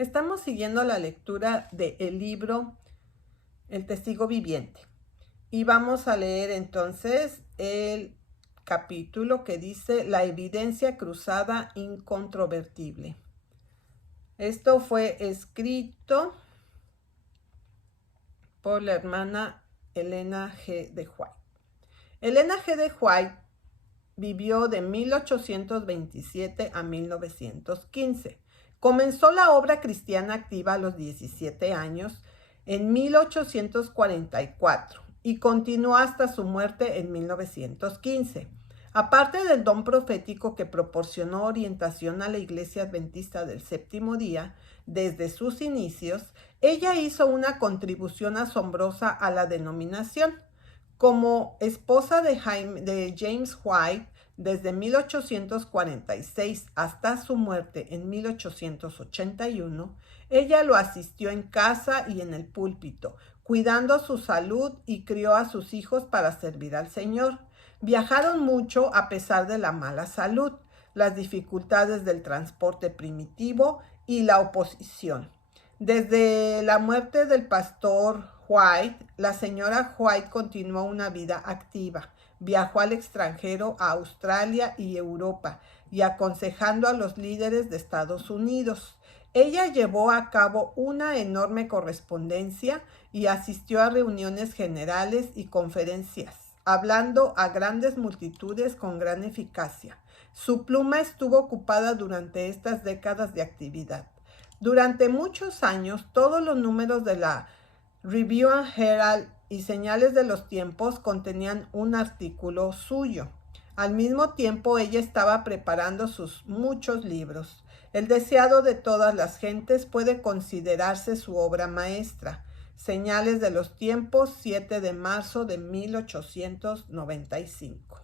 Estamos siguiendo la lectura del libro El Testigo Viviente y vamos a leer entonces el capítulo que dice La evidencia cruzada incontrovertible. Esto fue escrito por la hermana Elena G. de White. Elena G. de White vivió de 1827 a 1915. Comenzó la obra cristiana activa a los 17 años en 1844 y continuó hasta su muerte en 1915. Aparte del don profético que proporcionó orientación a la Iglesia Adventista del Séptimo Día desde sus inicios, ella hizo una contribución asombrosa a la denominación. Como esposa de James White, desde 1846 hasta su muerte en 1881, ella lo asistió en casa y en el púlpito, cuidando su salud y crió a sus hijos para servir al Señor. Viajaron mucho a pesar de la mala salud, las dificultades del transporte primitivo y la oposición. Desde la muerte del pastor White, la señora White continuó una vida activa. Viajó al extranjero, a Australia y Europa, y aconsejando a los líderes de Estados Unidos. Ella llevó a cabo una enorme correspondencia y asistió a reuniones generales y conferencias, hablando a grandes multitudes con gran eficacia. Su pluma estuvo ocupada durante estas décadas de actividad. Durante muchos años, todos los números de la Review and Herald y Señales de los Tiempos contenían un artículo suyo. Al mismo tiempo, ella estaba preparando sus muchos libros. El deseado de todas las gentes puede considerarse su obra maestra. Señales de los Tiempos, 7 de marzo de 1895.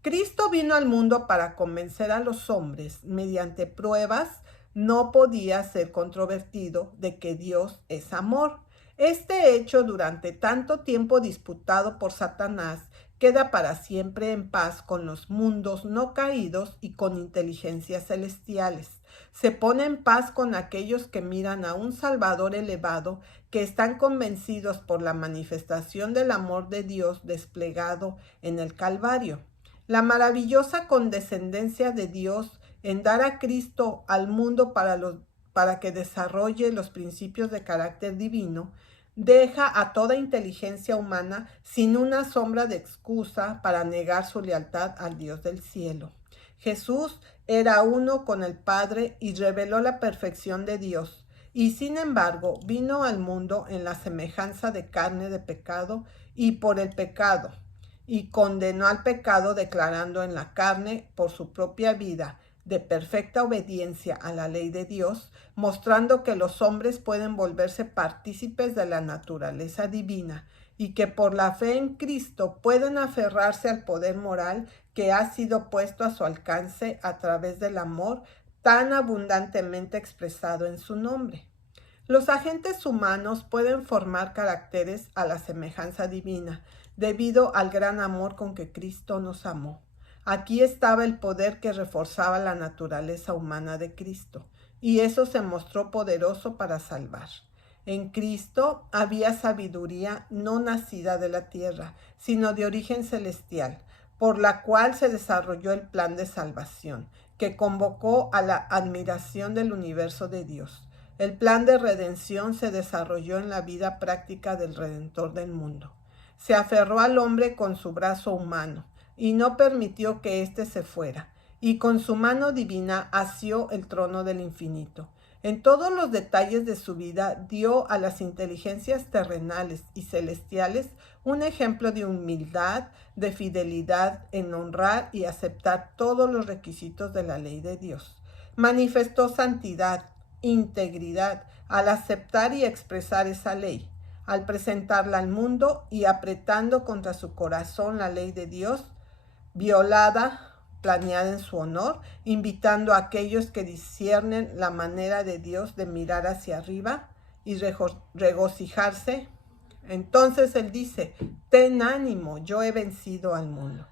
Cristo vino al mundo para convencer a los hombres, mediante pruebas, no podía ser controvertido, de que Dios es amor. Este hecho, durante tanto tiempo disputado por Satanás, queda para siempre en paz con los mundos no caídos y con inteligencias celestiales. Se pone en paz con aquellos que miran a un Salvador elevado, que están convencidos por la manifestación del amor de Dios desplegado en el Calvario. La maravillosa condescendencia de Dios en dar a Cristo al mundo para que desarrolle los principios de carácter divino, deja a toda inteligencia humana sin una sombra de excusa para negar su lealtad al Dios del cielo. Jesús era uno con el Padre y reveló la perfección de Dios, y sin embargo vino al mundo en la semejanza de carne de pecado y por el pecado, y condenó al pecado declarando en la carne por su propia vida de perfecta obediencia a la ley de Dios, mostrando que los hombres pueden volverse partícipes de la naturaleza divina y que por la fe en Cristo pueden aferrarse al poder moral que ha sido puesto a su alcance a través del amor tan abundantemente expresado en su nombre. Los agentes humanos pueden formar caracteres a la semejanza divina, debido al gran amor con que Cristo nos amó. Aquí estaba el poder que reforzaba la naturaleza humana de Cristo, y eso se mostró poderoso para salvar. En Cristo había sabiduría no nacida de la tierra, sino de origen celestial, por la cual se desarrolló el plan de salvación, que convocó a la admiración del universo de Dios. El plan de redención se desarrolló en la vida práctica del Redentor del mundo. Se aferró al hombre con su brazo humano y no permitió que éste se fuera, y con su mano divina asió el trono del infinito. En todos los detalles de su vida dio a las inteligencias terrenales y celestiales un ejemplo de humildad, de fidelidad en honrar y aceptar todos los requisitos de la ley de Dios. Manifestó santidad, integridad al aceptar y expresar esa ley, al presentarla al mundo y apretando contra su corazón la ley de Dios, violada, planeada en su honor, invitando a aquellos que disciernen la manera de Dios de mirar hacia arriba y regocijarse. Entonces él dice: ten ánimo, yo he vencido al mundo.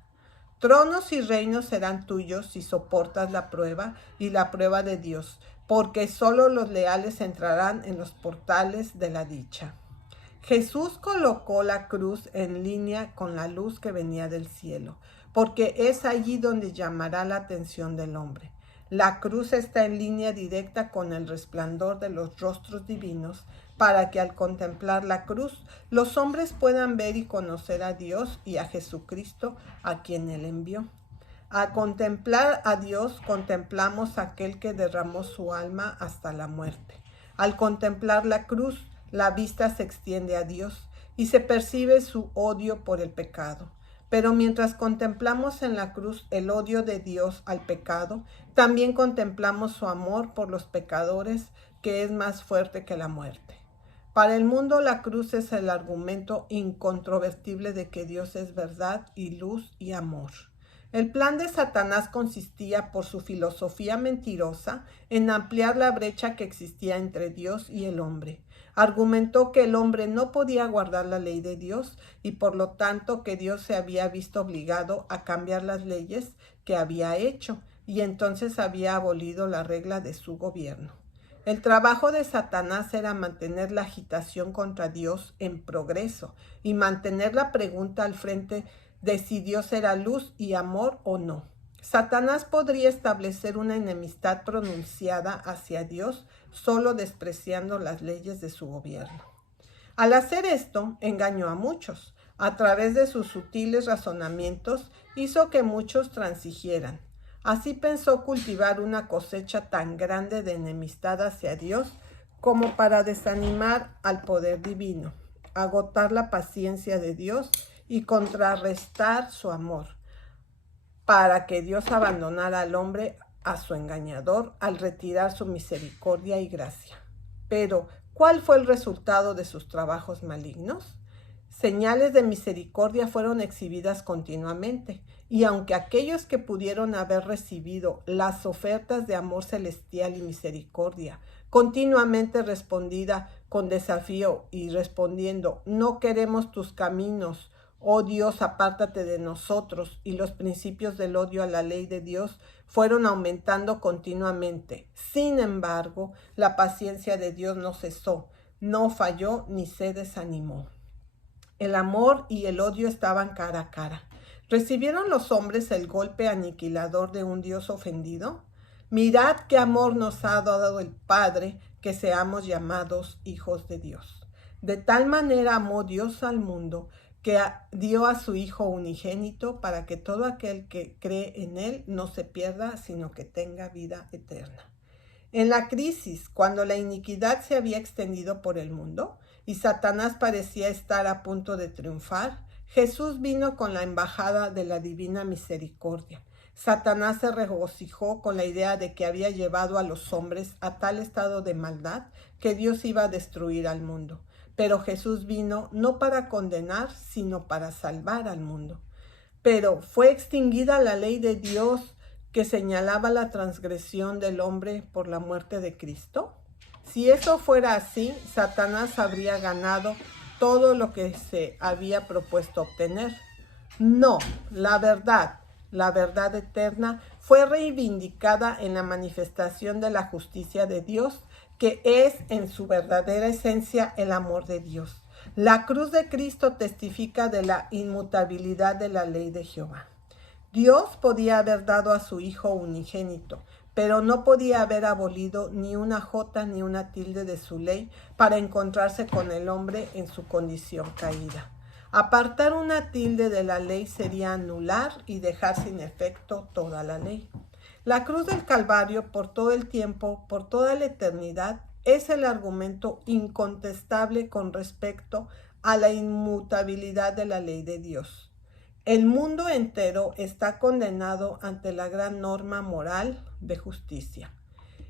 Tronos y reinos serán tuyos si soportas la prueba y la prueba de Dios, porque solo los leales entrarán en los portales de la dicha. Jesús colocó la cruz en línea con la luz que venía del cielo, porque es allí donde llamará la atención del hombre. La cruz está en línea directa con el resplandor de los rostros divinos, para que al contemplar la cruz, los hombres puedan ver y conocer a Dios y a Jesucristo, a quien Él envió. Al contemplar a Dios, contemplamos a aquel que derramó su alma hasta la muerte. Al contemplar la cruz, la vista se extiende a Dios y se percibe su odio por el pecado. Pero mientras contemplamos en la cruz el odio de Dios al pecado, también contemplamos su amor por los pecadores, que es más fuerte que la muerte. Para el mundo, la cruz es el argumento incontrovertible de que Dios es verdad y luz y amor. El plan de Satanás consistía, por su filosofía mentirosa, en ampliar la brecha que existía entre Dios y el hombre. Argumentó que el hombre no podía guardar la ley de Dios y por lo tanto que Dios se había visto obligado a cambiar las leyes que había hecho y entonces había abolido la regla de su gobierno. El trabajo de Satanás era mantener la agitación contra Dios en progreso y mantener la pregunta al frente de si Dios era luz y amor o no. Satanás podría establecer una enemistad pronunciada hacia Dios solo despreciando las leyes de su gobierno. Al hacer esto, engañó a muchos. A través de sus sutiles razonamientos, hizo que muchos transigieran. Así pensó cultivar una cosecha tan grande de enemistad hacia Dios como para desanimar al poder divino, agotar la paciencia de Dios y contrarrestar su amor, para que Dios abandonara al hombre a su engañador al retirar su misericordia y gracia. Pero, ¿cuál fue el resultado de sus trabajos malignos? Señales de misericordia fueron exhibidas continuamente, y aunque aquellos que pudieron haber recibido las ofertas de amor celestial y misericordia, continuamente respondida con desafío y respondiendo, no queremos tus caminos, oh Dios, apártate de nosotros, y los principios del odio a la ley de Dios fueron aumentando continuamente. Sin embargo, la paciencia de Dios no cesó, no falló ni se desanimó. El amor y el odio estaban cara a cara. ¿Recibieron los hombres el golpe aniquilador de un Dios ofendido? Mirad qué amor nos ha dado el Padre, que seamos llamados hijos de Dios. De tal manera amó Dios al mundo, que dio a su Hijo unigénito para que todo aquel que cree en Él no se pierda, sino que tenga vida eterna. En la crisis, cuando la iniquidad se había extendido por el mundo y Satanás parecía estar a punto de triunfar, Jesús vino con la embajada de la divina misericordia. Satanás se regocijó con la idea de que había llevado a los hombres a tal estado de maldad que Dios iba a destruir al mundo. Pero Jesús vino no para condenar, sino para salvar al mundo. Pero ¿fue extinguida la ley de Dios que señalaba la transgresión del hombre por la muerte de Cristo? Si eso fuera así, Satanás habría ganado todo lo que se había propuesto obtener. No, la verdad eterna, fue reivindicada en la manifestación de la justicia de Dios, que es en su verdadera esencia el amor de Dios. La cruz de Cristo testifica de la inmutabilidad de la ley de Jehová. Dios podía haber dado a su Hijo unigénito, pero no podía haber abolido ni una jota ni una tilde de su ley para encontrarse con el hombre en su condición caída. Apartar una tilde de la ley sería anular y dejar sin efecto toda la ley. La cruz del Calvario, por todo el tiempo, por toda la eternidad, es el argumento incontestable con respecto a la inmutabilidad de la ley de Dios. El mundo entero está condenado ante la gran norma moral de justicia.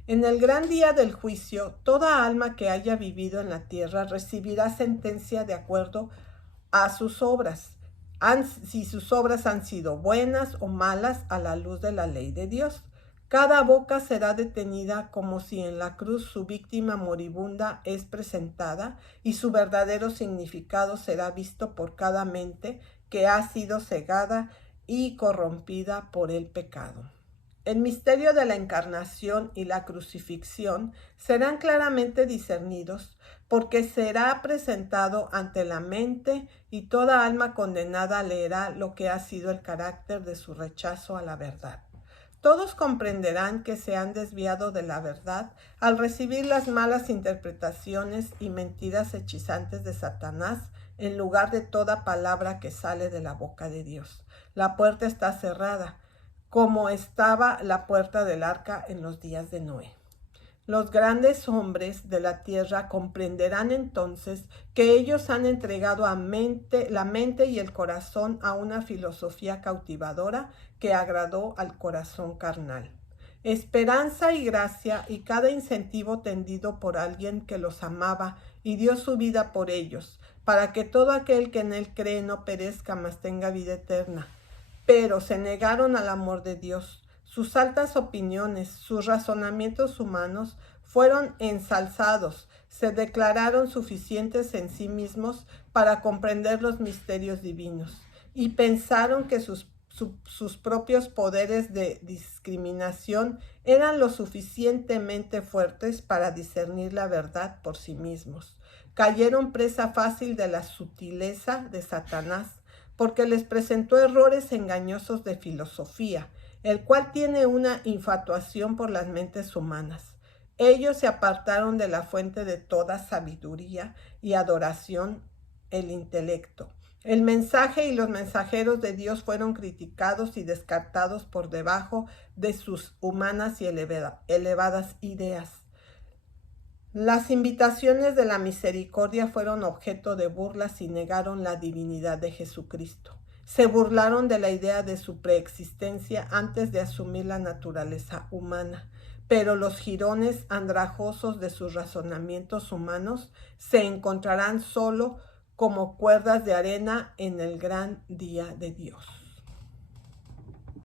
En el gran día del juicio, toda alma que haya vivido en la tierra recibirá sentencia de acuerdo a sus obras, si sus obras han sido buenas o malas a la luz de la ley de Dios. Cada boca será detenida como si en la cruz su víctima moribunda es presentada y su verdadero significado será visto por cada mente que ha sido cegada y corrompida por el pecado. El misterio de la encarnación y la crucifixión serán claramente discernidos, porque será presentado ante la mente y toda alma condenada leerá lo que ha sido el carácter de su rechazo a la verdad. Todos comprenderán que se han desviado de la verdad al recibir las malas interpretaciones y mentiras hechizantes de Satanás en lugar de toda palabra que sale de la boca de Dios. La puerta está cerrada, como estaba la puerta del arca en los días de Noé. Los grandes hombres de la tierra comprenderán entonces que ellos han entregado la mente y el corazón a una filosofía cautivadora que agradó al corazón carnal. Esperanza y gracia y cada incentivo tendido por alguien que los amaba y dio su vida por ellos, para que todo aquel que en él cree no perezca, mas tenga vida eterna. Pero se negaron al amor de Dios. Sus altas opiniones, sus razonamientos humanos fueron ensalzados, se declararon suficientes en sí mismos para comprender los misterios divinos y pensaron que sus propios poderes de discriminación eran lo suficientemente fuertes para discernir la verdad por sí mismos. Cayeron presa fácil de la sutileza de Satanás, porque les presentó errores engañosos de filosofía, el cual tiene una infatuación por las mentes humanas. Ellos se apartaron de la fuente de toda sabiduría y adoración, el intelecto. El mensaje y los mensajeros de Dios fueron criticados y descartados por debajo de sus humanas y elevadas ideas. Las invitaciones de la misericordia fueron objeto de burlas y negaron la divinidad de Jesucristo. Se burlaron de la idea de su preexistencia antes de asumir la naturaleza humana, pero los jirones andrajosos de sus razonamientos humanos se encontrarán solo como cuerdas de arena en el gran día de Dios.